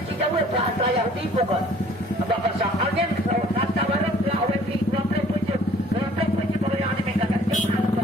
kita we pa saya di pokok. Apa pasal algen kata barang la awen di ramai punya pada yang ini mereka jangan lupa.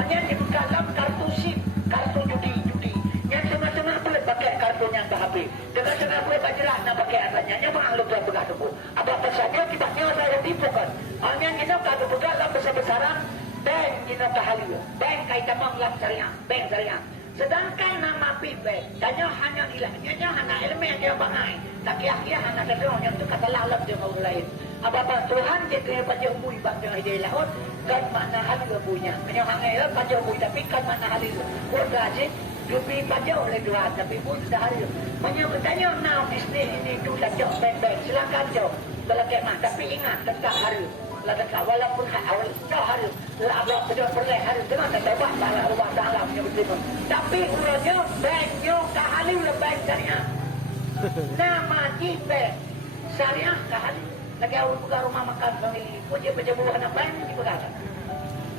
Algen di dalam kartu SIM, kartu judi. Yang tengah-tengah boleh pakai kartunya ke HP. Tengah-tengah boleh bajelah nak pakai atasnya. Yang mana lupa begitu pun. Apa pasalnya kibatnya saya di pokok. Algen kita kartu begal dalam besar-besaran. Bank kita kahaliu. Bank kaitan menglam syariah, bank syariah. Sedangkan nama pipe, tanya hanya ilahnya, hanya elemen dia bangai. Tak kira-kira hanya kedua yang tu kata lalap dia mau lain. Apa Tuhan dia kena panjang bui bangga dia laut, kan mana hal dia punya. Hanya hangai panjang bui tapi kan mana hal dia. Warga aje, lebih panjang oleh Tuhan tapi bui sudah hari. Hanya bertanya now ini tu dah jauh bank silakan jauh. Belakang tapi ingat tentang hari. Lagak walaupun awal hari Allah sudah perleh hari dengan tetap Allah Taala punya betul. Tapi ulanya banknya kahali lebih syariah. Nama jipe syariah kahali. Lagi awal buka rumah makan family punya pejabat anak bank di Bekasi.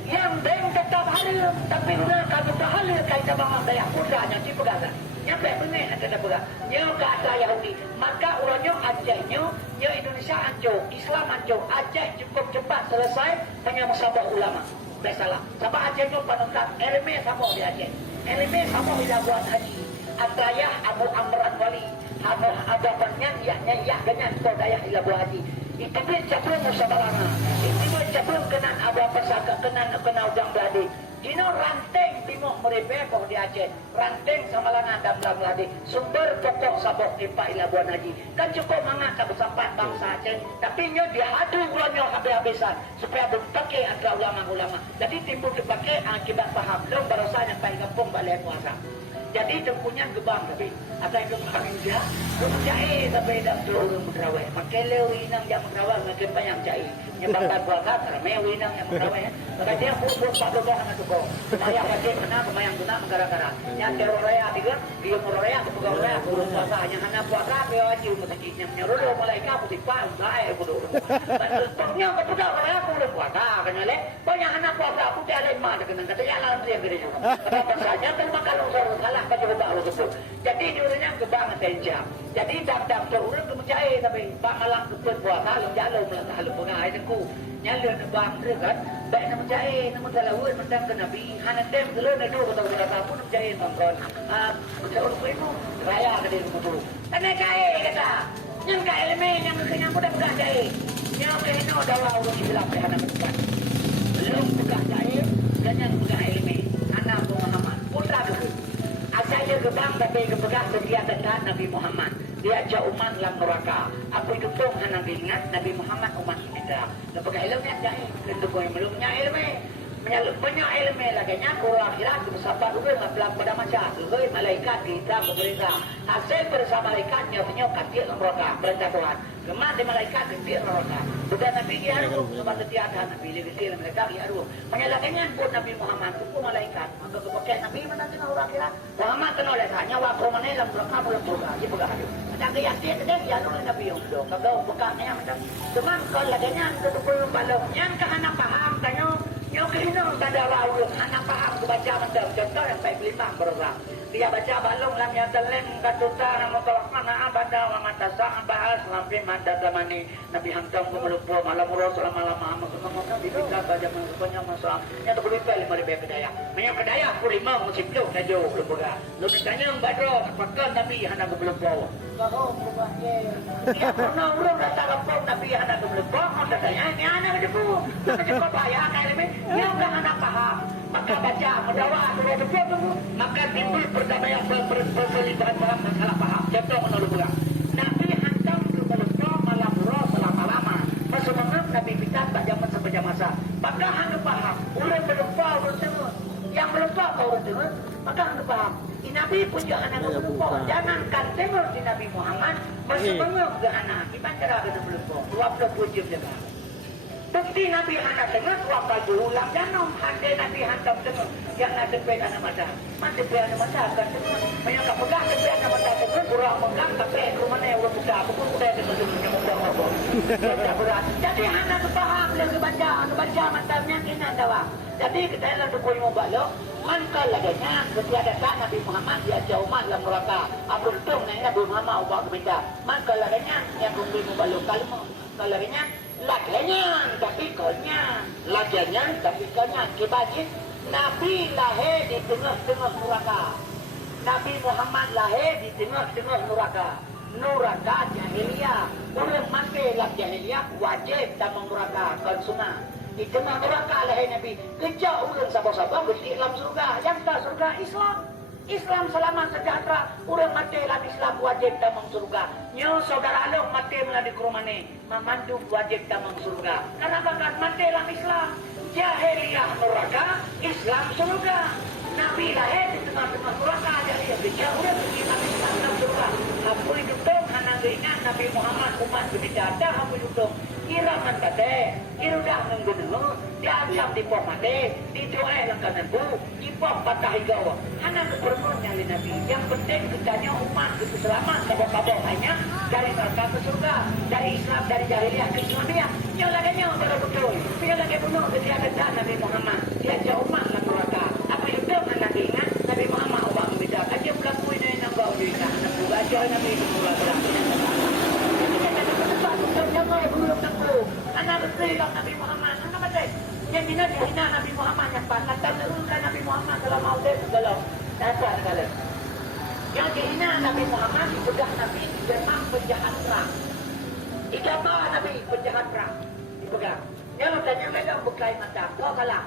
Yang bank tetap halal tapi ulah kata halal kaitan dengan daya kudanya di Bekasi. Nyampe benar ada Bekasi. Yang kata Yahudi maka ulanya Acehnya ya Indonesia hancur, Islam hancur, Aceh cukup cepat selesai hanya musabah ulama. Biasalah. Sabah Aceh itu penonton Elme sama di Aceh. Elme sama di Labuan Haji. Atrayah Abu Amran Wali. Ada penyan ya dengan daya di Labuan Haji. Itu pun caprung musabalana. Itu pun caprung kenan ada pesaka kenan ujang beladi. Dino ranteng timur merepek di Aceh. Ranteng sama lana dan beladi. Sumber pokok sabok di Pak Labuan Haji. Kan cukup mengangkat bersampat bangsa Aceh. Tapi nyo dihadu ulanya habis-habisan. Supaya berpakai antara ulama-ulama. Jadi timbul dipakai akibat paham. Belum barasanya Pak Kampung balik kuasa. Jadi tempunya gebang tapi ada yang kemarin dia jahit tapi dah turun megrawai pakai lewi nang yang megrawai makin banyak jahit nyebabkan kuasa ramai winang yang megrawai maka dia pun pada bahan itu kok maya pakai mana kemayang guna negara-negara yang teror raya tiga dia raya kepegang raya turun kuasa hanya hanya kuasa dia wajib masjidnya nyuruh malaikat putih pak baik bodoh bentuknya kepegang raya turun kuasa kan le banyak anak kuasa putih ada mana kena kata jalan dia gede apa saja terima kalau salah jadi dulunya gebang tenjam. Jadi dam-dam tu urang kemucai tapi pak malang keput puasa long jalung lah halu pengai tengku. Nyalun bang dekat baik nak mencai nak mengalawut mendang ke nabi hanan dem gelun ada dua kata kata pun mencai nongkron. Betul itu raya ke dia tu. Tanah cai kata. Yang ka elemen yang kenyang pun dah buka cai. Yang kena dawa urang Islam ke hanan dekat. Belum buka cai dan yang buka elemen anak Muhammad putra dulu. Saya gebang tapi kepegang setia dengan Nabi Muhammad. Dia ajak umat dalam neraka. Aku dukung Nabi ingat Nabi Muhammad umat ini dah. Lepas ilmunya jahil. Kedua yang belumnya ilmu. Banyak ilmu lagi. Orang akhirat bersama dulu ngebelang pada macam. Dulu malaikat kita berbeza. Hasil bersama malaikatnya penyokap dia neraka. Perintah Tuhan. Kemat di malaikat dia neraka. Sudah Nabi dia haru. Sebab setiap Nabi dia kecil mereka dia haru. Menyalakannya pun Nabi Muhammad itu malaikat. Maka kepakai Nabi mana kena orang akhirat. Muhammad kena oleh tanya waktu mana dalam neraka belum buka. Dia buka haru. Macam keyakinan dia dia haru Nabi yang belum. Kalau bukanya macam. Cuman kalau laganya itu belum balong. Yang kena paham tanya. Yang kena pada rawuh. Anak paham baca macam contoh yang baik lima berulang. Dia baca balong lam yang teleng katuta nama tolakmana abada wa matasa bahas lampi manda zamani Nabi hantam kemelupu malam rasul malam Muhammad di kita baca mengumpulnya masalah yang tak boleh balik mari kedaya banyak kedaya aku lima musim lu najo belum buka lu ditanya yang badro apakah Nabi hendak belum bawa kalau berubahnya ya pernah urang datang kampung Nabi hendak belum bawa datanya ini anak debu cukup bahaya kayak ini yang anak paham maka baca mendawa sudah betul maka timbul perdamaian perselisihan dalam masalah paham. Contoh menurut pulang. Nabi hantam ke malam roh selama-lama. Maksudnya Nabi kita tak zaman sampai masa. Maka anda paham. Orang berlupa bertemu. Yang berlupa bertemu. Maka anda paham. Nabi pun jangan anda berlupa. Jangankan tengok di Nabi Muhammad. Maksudnya ke anak. Gimana cara kita berlupa? 20 jam jaga. Bukti Nabi hendak dengar wakal berulang jangan handai Nabi hendak dengar yang nak tepi anak mata. Man tepi anak mata akan dengar. Banyak tak pegang tepi anak mata dengar kurang pegang tapi rumah ni orang buka aku pun sudah dengar yang mudah apa. Tak berat. Jadi hendak faham lagi baca matanya kena tahu. Jadi kita nak tukui mobile man kalaganya ketiadaan Nabi Muhammad dia jauh man dalam neraka. Abdul tung Nabi Muhammad ubah keminta. Man kalaganya yang tukui mobile kalaganya laganya tapi kolnya kibajit Nabi lahir di tengah-tengah neraka. Nabi Muhammad lahir di tengah-tengah neraka jahiliyah. Orang mati dalam jahiliyah wajib dalam neraka sunnah. Di tengah neraka lahir Nabi. Kejauh orang sabar-sabar berarti dalam surga. Yang tak surga Islam selamat sejahtera. Orang mati dalam Islam wajib dalam surga. Nyo saudara lo mati melalui rumah ni, memandu wajib dalam surga. Karena bahkan mati dalam Islam, jahiliyah neraka, Islam surga. Nabi lahir di tengah-tengah neraka, jahiliyah berjauh dari Islam dalam surga. Apa itu dong? Anak ingat Nabi Muhammad umat berbicara. Apa itu dong? Kiraman kata, kirudah menggunu, diambil di pok mati, dijual langkanan bu, di pok patah higawa. Anak keperluannya oleh Nabi. Yang penting kitanya umat itu selamat, kabur-kabur hanya dari neraka ke surga, dari Islam, dari jahiliyah ke Islamiyah. Yang laganya baru betul. Yang lagi bunuh ketika ada Nabi Muhammad. Dia jauh umat dalam neraka. Apa itu kan lagi ingat Nabi Muhammad ubah berbeda. Aja berlaku ini yang bau juga. Baca Nabi itu berlaku. Jangan buruk tangguh. Anak betul Nabi Muhammad. Anak betul. Yang dihina Nabi Muhammad yang patah. Tak terluka Nabi Muhammad kalau mau dia segala. Dasar segala. Yang dihina Nabi Muhammad dipegang Nabi memang penjahat perang. Ikama Nabi penjahat perang. Dipegang. Yang tanya mereka bukai mata. Kau kalah.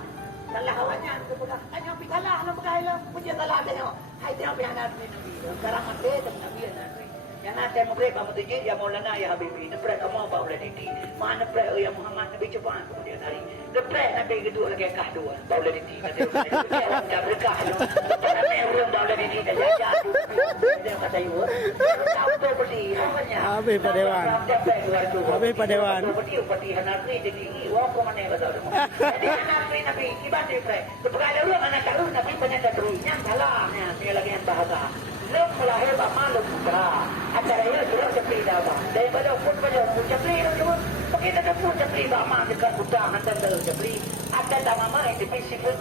Kalah awalnya dipegang. Tanya pergi kalah. Nak pegang hilang. Punya kalah tengok. Hai tengok pihak Nabi. Sekarang mati tengok Nabi yang Nabi. Yang nanti mereka kamu tuju ya Maulana ya Habibi. Nepre kamu apa boleh diti. Mana nepre ya Muhammad Nabi cobaan kemudian hari. Nepre Nabi kedua lagi kah dua. Tak boleh diti. Dia orang tak berkah. Nabi orang tak boleh diti. Dia jatuh. Dia kata ibu. Tahu tu beri. Apanya? Habis Pak Dewan. Habis Pak Dewan. Upati Hanafri jadi wah mana yang betul. Jadi Hanafri Nabi kibat nepre. Kepada lu anak taruh Nabi banyak taruh. Yang salahnya saya lagi yang bahasa. Lok melahir malu putra. Acara ini sudah seperti apa? Daripada pun pada pun cepli itu. Begitu ada pun cepli bama dekat putra hantar dalam cepli. Ada tak mama yang dipisi pun.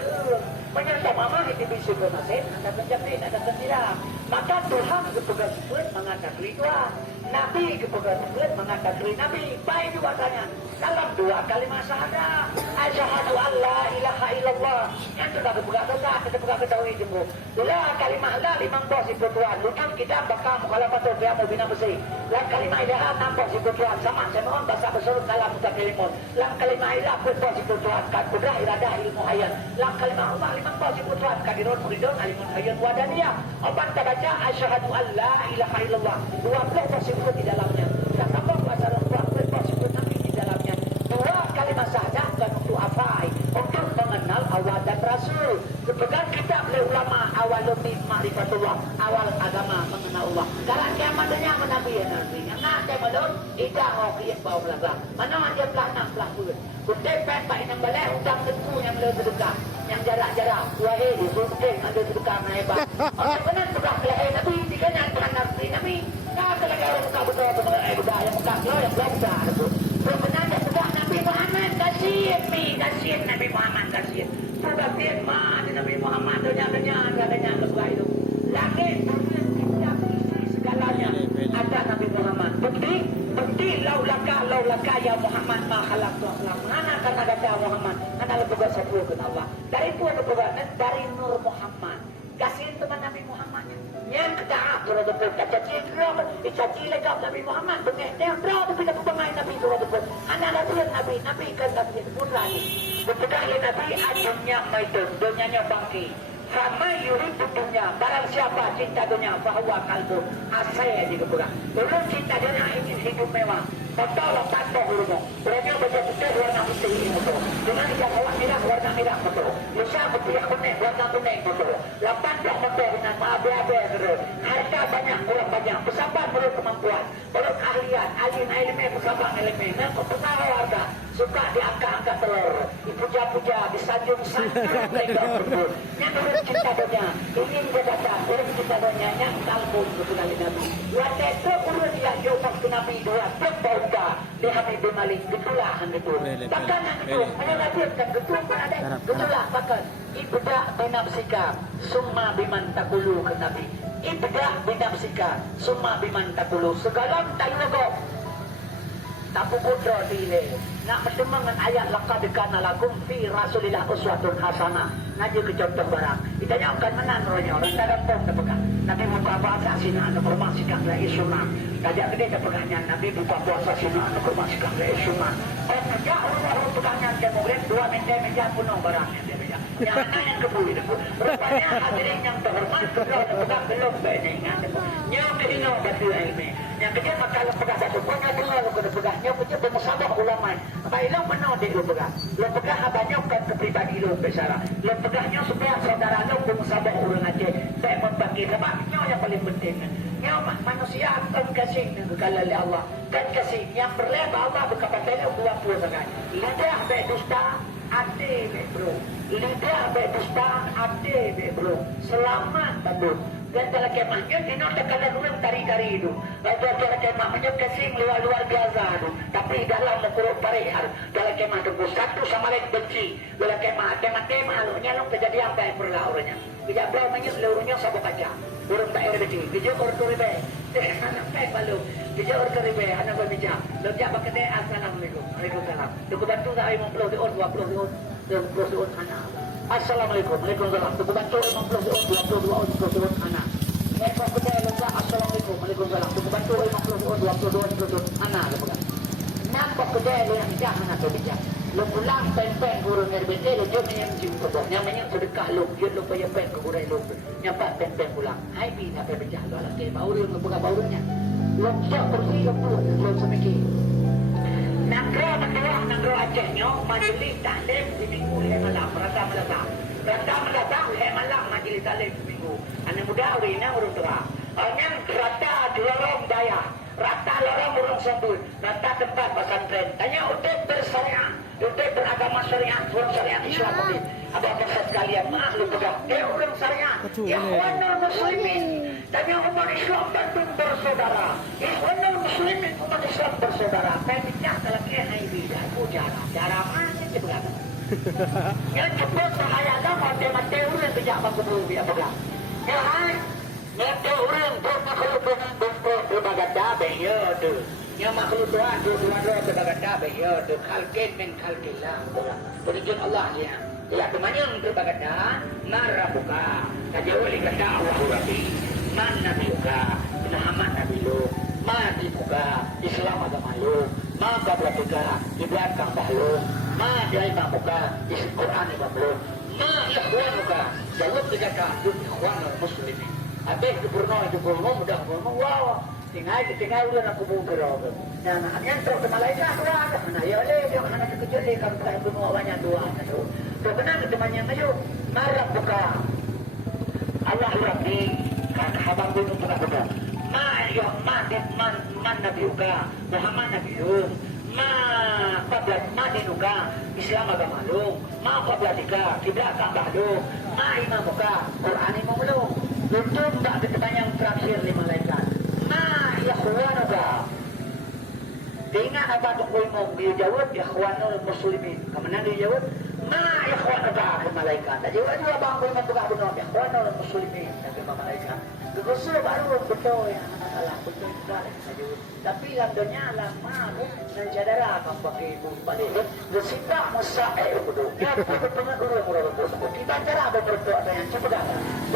Banyak tak mama yang dipisi pun masih. Ada pencepli, ada penjira. Maka Tuhan kepegang sebut mengatakan Tuhan. Nabi kepegang sebut mengatakan Nabi. Baik juga tanya. Dalam dua kalimat syahadah. Asyhadu alla ilaha illallah. Yang sudah kepegang besar, kita pegang ketahui jembu. La kalimat la limang bos ibu Tuhan. Lukan kita bakal mukhalafat fi'amu bina besi. Lam kalimah ilaha nampak ibu Tuhan. Sama saya mohon bahasa bersurut dalam mutakalimun. Lam kalimah ilaha pun bos ibu Tuhan. Kad kudrah iradah ilmu hayat. Lam kalimah Allah limang bos ibu Tuhan. Kadirun muridun alimun hayat wadaniyah. Obat kita baca asyhadu alla ilaha illallah. 20 bos ibu di dalamnya. Dan tambah bahasa Rasulullah bos ibu Nabi di dalamnya. Dua kalimat syahadah dan untuk apa? Untuk mengenal awal dan rasul. Kepegang kitab oleh ulama awal lebih ma'rifatullah. Awal agama mengenal Allah. Kalau kiamatnya menabi ya nanti. Yang nanti melon tidak mau kian bau belakang. Mana dia pelan pelan pun. Kutip pak yang balai undang tentu yang lebih sedekah. Yang jarak-jarak. Wahai di mungkin ada sedekah hebat. Orang benar sudah kelihatan Nabi. Jika yang benar Nabi. Kau terlalu orang muka betul betul yang muka lo yang berbeda. Sebenarnya sudah Nabi Muhammad kasihan Nabi Muhammad kasihan. Sudah firman Nabi Muhammad dunia adanya lebih itu. Langit bumi segalanya ada Nabi Muhammad. Bukti laulaka ya Muhammad ma khalaqtu alam. Mana karena kata Muhammad, ana lebih satu ke Allah. Dari itu ada dari Nur Muhammad. Kasihin teman Nabi Muhammad. Yang ketaat surat betul. Caci legap Nabi Muhammad. Bengeh berapa kita pemain Nabi surat betul. Anak Nabi kan Nabi pun lagi. Betul Nabi adunya maitun, dunianya bangki. Ramai yurid dunia. Barang siapa cinta dunia, bahwa kalbu asai di kebuka. Belum cinta dunia ini hidup mewah. Betul lepas dah hurufnya. Berarti baca putih warna putih ini betul. Dengan yang warna merah betul. Bisa putih kuning warna kuning betul. Lepas dah betul dengan abe-abe betul. Harta banyak kurang banyak. Bersabar menurut kemampuan. Menurut keahlian. Alin ilmu bersabar ilmu. Dan kepengaruh harga. Suka diangkat telur, dipuja-puja, disanjung-sanjung mereka berbun. Yang urut cinta donya, ingin dia datang, urut cinta donya, yang kalbun kepada Nabi. Waktu itu urut yang jauh waktu Nabi dua, terbauda, lihat Ibu Malik, getulahan itu. Bahkan yang itu, mengadirkan getul ada, getulah bahkan. Ibda binafsika, summa biman takulu ke Nabi. Ibda binafsika, summa biman takulu. Segala tayo go. Tapu kudro dile. Nak bertemangan ayat laqad kana lakum fi Rasulillah uswatun hasanah. Ngaji ke contoh barang. Itanya akan menang ronya. Orang tak dapat terpegang. Nabi buka puasa sina anu bermaksikan la isuna. Kajak gede terpegangnya Nabi buka puasa sina anu bermaksikan la isuna. Oh kerja orang pegangnya dia murid 2 meja penuh barangnya dia meja. Yang mana yang kebuli itu. Rupanya hadirin yang terhormat kedua pegang belum ingat. Yang dihino batu ilmi. Yang kedua maka lepegah batu punya dua lu kena pegah. Yang kedua bermusabah ulama. Baik lu mana dia lu pegah. Lu pegah banyak kan kepribadi lu besar. Lu pegahnya supaya saudara lu bermusabah orang Aceh. Saya membagi sebabnya yang paling penting. Yang manusia akan kasih kalau oleh Allah. Kan kasih yang berlebar Allah berkata lu 20 sangat. Lidah baik dusta ade bro. Lidah baik dusta ade bro. Selamat bro. Dan dalam kemahnya dino tekada orang tari-tari itu. Lalu dalam kemahnya kesing luar biasa itu. Tapi dalam mengurup parihar dalam kemah itu satu sama lain benci. Dalam kemah tema lu nyalong kejadian baik perlaurnya. Bijak belau menyuk leurnya sabuk kaca. Burung tak air beti. Bijak orang turibe. Anak baik malu. Bijak orang turibe. Anak berbijak. Lejak bakade assalamualaikum. Waalaikumsalam. Duku bantu tak air 50 dion 20 dion 20 dion anak. Assalamualaikum. Waalaikumsalam. Duku bantu 50 dion 22 dion anak. Mereka kedai lengkap. Assalamualaikum. Waalaikumsalam. Duku bantu 50 dion 22 dion anak. Nampak kedai yang jangan atau bijak. Lu pulang pen-pen burung RBT lu jom yang jumpa bos. Yang banyak sedekah lu, dia lu payah pen ke burai lu. Nyampak pen-pen pulang. Hai bina pe pecah lu alat ke bauru lu buka baurnya. Lu siap kursi lu puluh lu semiki. Nangro mendoa nangro Acehnya majelis taklim di minggu le malam rata malam. Rata malam majelis taklim di minggu. Anak muda urina urung tua. Yang rata lorong daya. Rata lorong urung sambut. Rata tempat pesantren. Tanya untuk bersyariah. Untuk beragama syariah, orang syariah Islam ini. Apa-apa sekalian, maaf lu pegang. Orang syariah, ikhwanul muslimin. Tanya umat Islam tentu bersaudara. Ikhwanul muslimin, umat Islam bersaudara. Pemicah dalam kena ibadah, pujara. Cara mana dia pegang? Yang cepat menghayatkan mati-mati orang bijak bangkubur dia pegang. Ya hai, mati orang bermakhluk berbagai dabe, ya tu. Yang makhluk Tuhan dua-dua sebagai dabe ya tu khalqin min khalqillah. Perijun Allah ya. Ya kemana berbagai dah narabuka. Kajawali kata Allah Rabbi. Man nabiuka Muhammad nabi lu. Ma dibuka Islam agama lu. Ma kablatuka ibad kambah lu. Ma jaibah muka isi Quran ibad lu. Ma ikhwanuka jaluk dikata ikhwanul muslimin. Habis dipurno mudah purno wow. Tinggal udah aku buka rogo. Nah, yang terus Malaysia aku ada. Nah, ya le dia anak kecil le kalau saya bunuh awalnya dua itu. Benar temannya ngayu marah buka. Allah Rabbi kan habang bunuh buka. Ma ya man nabi uga Muhammad nabi lu. Ma qabla madinuka Islam agama lu. Ma qabla dika kiblat tambah lu. Ma imamuka Quran imam lu. Untuk tak ditanya yang terakhir di malaikat. Ikhwanuka. Ingat apa tunggu imam dia jawab ikhwanul muslimin. Kemana dia jawab? Ma ikhwanuka ke malaikat. Dia jawab juga bang imam tukar benar ikhwanul muslimin ke malaikat. Kegusul baru betul yang salah betul juga. Tapi lamdonya lama dan jadara akan pakai ibu balik. Gesita musae betul. Ya pernah dulu murah kita cara berdoa dengan cepat.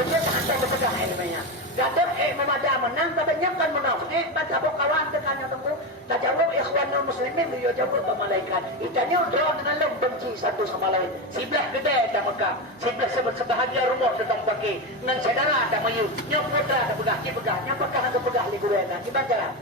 Dia hantar berpegang ilmunya. Gaduh memadam menang kebanyakan menang. Baca kawan tekannya tunggu. Tak jawab ikhwanul muslimin dia jawab ke malaikat. Itanya doa dengan lem benci satu sama lain. Sebelah gede tak Mekah. Sebelah sebahagia rumah sedang pakai. Nan saudara tak mayu. Nyok putra tak pegah, pegah. Nyok pegah ada pegah li gurena. Kita jalan.